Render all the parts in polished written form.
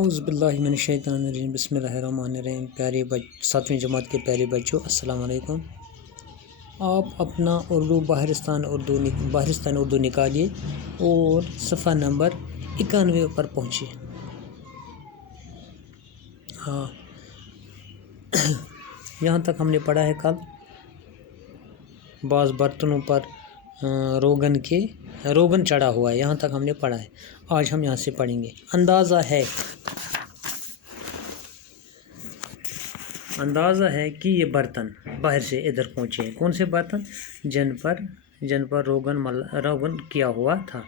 اعوذ باللہ من الشیطان الرجیم بسم اللہ الرحمن الرحیم۔ پیارے 7ویں جماعت کے پیارے بچوں، السلام علیکم۔ آپ اپنا باہرستان اردو نکالیے اور صفحہ نمبر 91 پر پہنچیے۔ ہاں، یہاں تک ہم نے پڑھا ہے کل بعض برتنوں پر روغن چڑھا ہوا ہے، یہاں تک ہم نے پڑھا ہے۔ آج ہم یہاں سے پڑھیں گے۔ اندازہ ہے کہ یہ برتن باہر سے ادھر پہنچے ہیں۔ کون سے برتن؟ جن پر روغن کیا ہوا تھا۔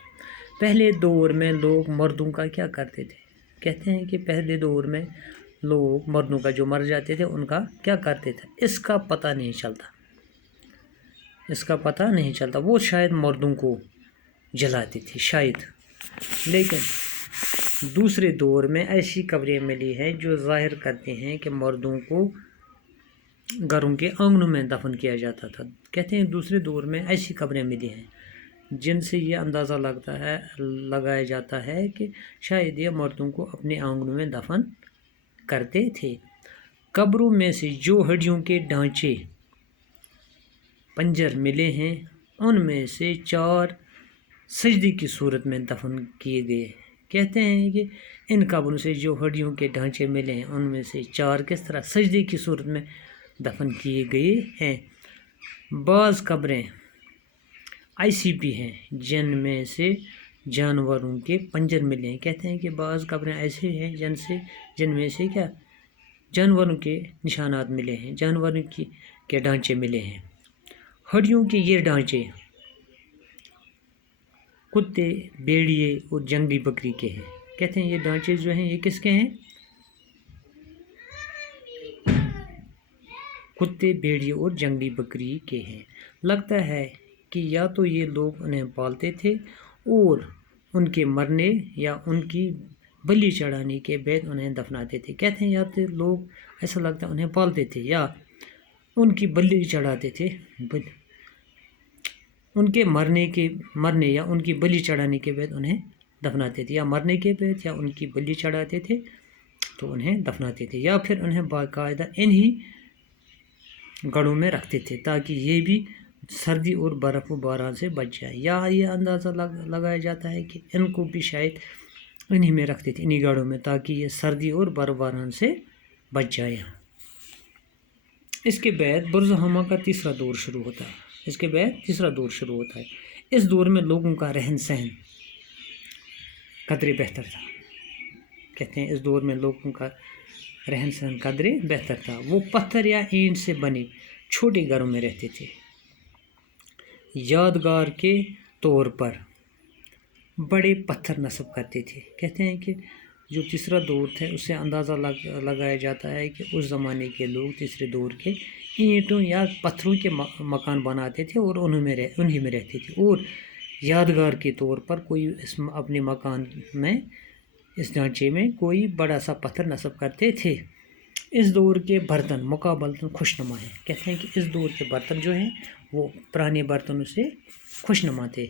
پہلے دور میں لوگ مردوں کا کیا کرتے تھے؟ کہتے ہیں کہ پہلے دور میں لوگ مردوں کا جو مر جاتے تھے ان کا کیا کرتے تھے؟ اس کا پتہ نہیں چلتا۔ وہ شاید مردوں کو جلاتے تھے شاید، لیکن دوسرے دور میں ایسی خبریں ملی ہیں جو ظاہر کرتے ہیں کہ مردوں کو گھروں کے آنگنوں میں دفن کیا جاتا تھا۔ کہتے ہیں دوسرے دور میں ایسی خبریں ملی ہیں جن سے یہ اندازہ لگایا جاتا ہے کہ شاید یہ مردوں کو اپنے آنگنوں میں دفن کرتے تھے۔ قبروں میں سے جو ہڈیوں کے ڈھانچے پنجر ملے ہیں ان میں سے 4 سجدے کی صورت میں دفن کیے گئے۔ کہتے ہیں کہ ان قبروں سے جو ہڈیوں کے ڈھانچے ملے ہیں ان میں سے 4 کس طرح سجدے کی صورت میں دفن کیے گئے ہیں۔ بعض قبریں ایسی بھی ہیں جن میں سے جانوروں کے پنجر ملے ہیں۔ کہتے ہیں کہ بعض قبریں ایسے ہیں جن میں سے جانوروں کے نشانات ملے ہیں، جانوروں کے ڈھانچے ملے ہیں۔ ہڈیوں کے یہ ڈھانچے کتے، بھیڑیے اور جنگلی بکری کے ہیں۔ کہتے ہیں یہ ڈھانچے جو ہیں یہ کس کے ہیں؟ کتے، بھیڑیے اور جنگلی بکری کے ہیں۔ لگتا ہے کہ یا تو یہ لوگ انہیں پالتے تھے اور ان کے مرنے یا ان کی بلی چڑھانے کے بعد انہیں دفناتے تھے۔ کہتے ہیں یا تو لوگ ایسا لگتا ہے انہیں پالتے تھے یا ان کی بلی چڑھاتے تھے، ان کے مرنے یا ان کی بلی چڑھانے کے بعد انہیں دفناتے تھے، یا مرنے کے بعد یا ان کی بلی چڑھاتے تھے تو انہیں دفناتے تھے، یا پھر انہیں باقاعدہ انہی گڑھوں میں رکھتے تھے تاکہ یہ بھی سردی اور برف و باران سے بچ جائے۔ یا یہ اندازہ لگایا جاتا ہے کہ ان کو بھی شاید انہی میں رکھتے تھے، انہی گڑھوں میں، تاکہ یہ سردی اور برف باران سے بچ جائے۔ اس کے بعد برزخانہ کا تیسرا دور شروع ہوتا ہے۔ اس دور میں لوگوں کا رہن سہن قدرے بہتر تھا۔ کہتے ہیں اس دور میں لوگوں کا رہن سہن قدرے بہتر تھا۔ وہ پتھر یا اینٹ سے بنے چھوٹے گھروں میں رہتے تھے۔ یادگار کے طور پر بڑے پتھر نصب کرتے تھے۔ کہتے ہیں کہ جو تیسرا دور تھا اس سے اندازہ لگایا جاتا ہے کہ اس زمانے کے لوگ تیسرے دور کے اینٹوں یا پتھروں کے مکان بناتے تھے اور انہی میں رہتے تھے، اور یادگار کے طور پر کوئی اپنے مکان میں اس ڈھانچے میں کوئی بڑا سا پتھر نصب کرتے تھے۔ اس دور کے برتن مقابلتاً خوشنما ہیں۔ کہتے ہیں کہ اس دور کے برتن جو ہیں وہ پرانے برتنوں سے خوشنما تھے۔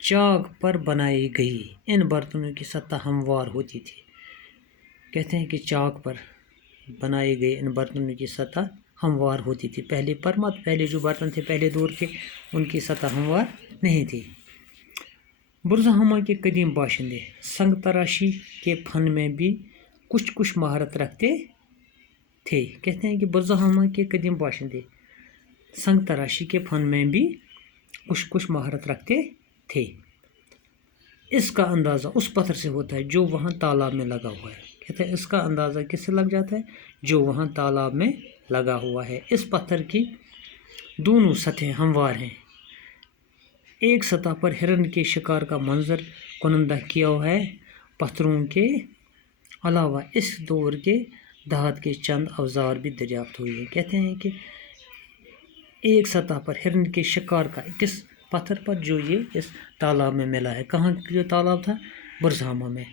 چاک پر بنائی گئی ان برتنوں کی سطح ہموار ہوتی تھی۔ کہتے ہیں کہ چاک پر بنائے گئے ان برتنوں کی سطح ہموار ہوتی تھی۔ پہلے جو برتن تھے پہلے دور کے ان کی سطح ہموار نہیں تھی۔ برزخانہ کے قدیم باشندے سنگ تراشی کے فن میں بھی کچھ مہارت رکھتے تھے۔ کہتے ہیں کہ برزخانہ کے قدیم باشندے سنگ تراشی کے فن میں بھی کچھ مہارت رکھتے تھے۔ اس کا اندازہ اس پتھر سے ہوتا ہے جو وہاں تالاب میں لگا ہوا ہے۔ کہتے ہیں اس کا اندازہ کس سے لگ جاتا ہے؟ جو وہاں تالاب میں لگا ہوا ہے۔ اس پتھر کی دونوں سطحیں ہموار ہیں۔ ایک سطح پر ہرن کے شکار کا منظر کنندہ کیا ہوا ہے۔ پتھروں کے علاوہ اس دور کے دھات کے چند اوزار بھی دریافت ہوئے ہیں۔ کہتے ہیں کہ ایک سطح پر ہرن کے شکار کا کس پتھر پر جو یہ اس تالاب میں ملا ہے۔ کہاں جو تالاب تھا؟ برزخانہ میں۔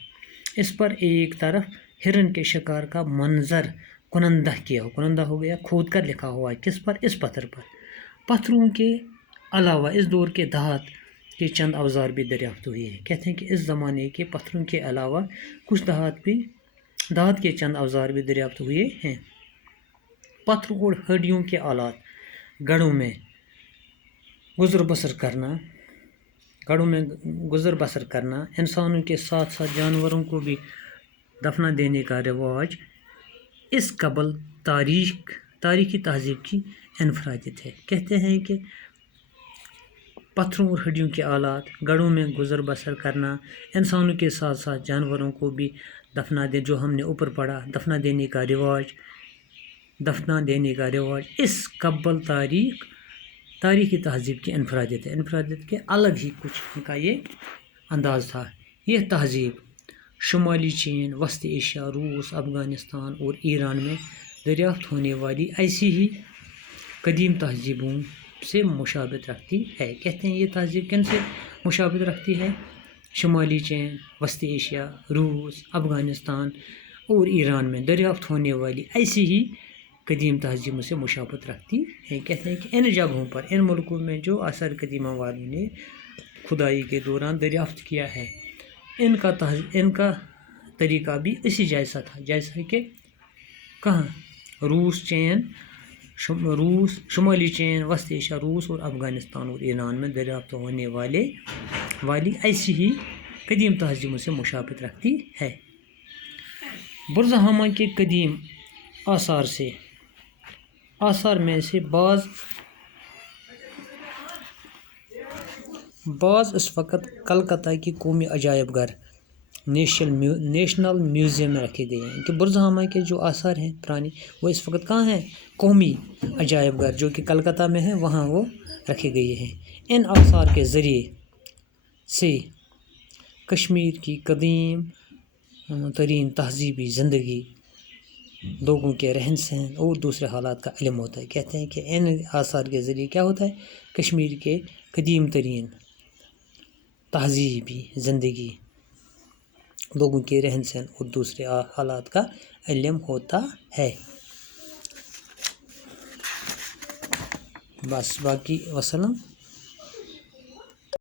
اس پر ایک طرف ہرن کے شکار کا منظر کنندہ ہو گیا، کھود کر لکھا ہوا ہے۔ کس پر؟ اس پتھر پر۔ پتھروں کے علاوہ اس دور کے دھات کے چند اوزار بھی دریافت ہوئے ہیں۔ کہتے ہیں کہ اس زمانے کے پتھروں کے علاوہ کچھ دھات بھی دھات کے چند اوزار بھی دریافت ہوئے ہیں۔ پتھر اور ہڈیوں کے آلات گڑھوں میں گزر بسر کرنا انسانوں کے ساتھ ساتھ جانوروں کو بھی دفنا دینے کا رواج اس قبل تاریخی تہذیب کی انفرادیت ہے۔ کہتے ہیں کہ پتھروں اور ہڈیوں کے آلات گڑھوں میں گزر بسر کرنا انسانوں کے ساتھ ساتھ جانوروں کو بھی جو ہم نے اوپر پڑھا دفنا دینے کا رواج اس قبل تاریخی تہذیب کی انفرادیت ہے۔ انفرادیت کے الگ ہی کچھ ان کا یہ انداز تھا۔ یہ تہذیب شمالی چین، وسطی ایشیا، روس، افغانستان اور ایران میں دریافت ہونے والی ایسی ہی قدیم تہذیبوں سے مشابہت رکھتی ہے۔ کہتے ہیں یہ تہذیب کن سے مشابہت رکھتی ہے؟ شمالی چین، وسطی ایشیا، روس، افغانستان اور ایران میں دریافت ہونے والی ایسی ہی قدیم تہذیبوں سے مشابہت رکھتی ہے۔ کہتے ہیں کہ ان جگہوں پر، ان ملکوں میں جو آثار قدیمہ والوں نے کھدائی کے دوران دریافت کیا ہے، ان کا طریقہ بھی اسی جیسا تھا جیسا کہ کہاں شمالی چین، وسطی ایشیا، روس اور افغانستان اور ایران میں دریافت ہونے والی ایسی ہی قدیم تہذیبوں سے مشابہت رکھتی ہے۔ برزہامہ کے قدیم آثار میں سے بعض اس وقت کلکتہ کی قومی عجائب گھر نیشنل میوزیم میں رکھے گئے ہیں۔ کہ برزہامہ کے جو آثار ہیں پرانے وہ اس وقت کہاں ہیں؟ قومی عجائب گھر جو کہ کلکتہ میں ہیں، وہاں وہ رکھے گئے ہیں۔ ان آثار کے ذریعے سے کشمیر کی قدیم ترین تہذیبی زندگی، لوگوں کے رہن سہن اور دوسرے حالات کا علم ہوتا ہے۔ کہتے ہیں کہ ان آثار کے ذریعے کیا ہوتا ہے؟ کشمیر کے قدیم ترین تہذیبی زندگی، لوگوں کے رہن سہن اور دوسرے حالات کا علم ہوتا ہے۔ بس باقی وسلام۔